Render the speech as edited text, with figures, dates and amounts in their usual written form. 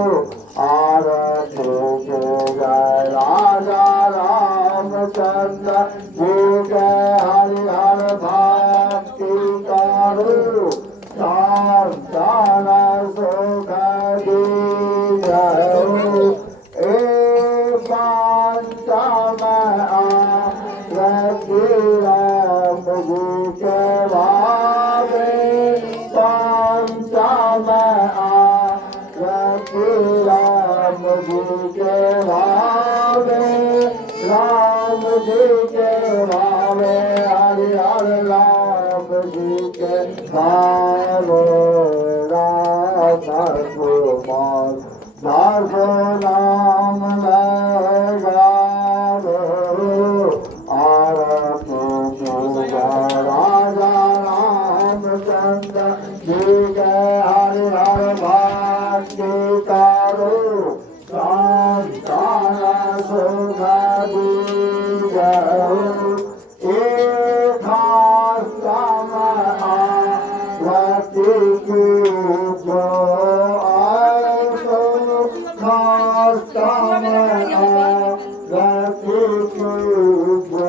आरती के जय राजा रामचंद्र जी के हरिहर भक्ति करो संतान सुख दीजो पंचम आरती राम जी के भावे पंचम राम जी के भावे राम जी के भावे हरि हर राम जी के भावे राम कुमार दास नाम लगावे आरती राजा रामचंद्र जी के हरि हर भक्ति करो संतान सुख दीजो एक समय आरती की जो आयो समय आरती की जो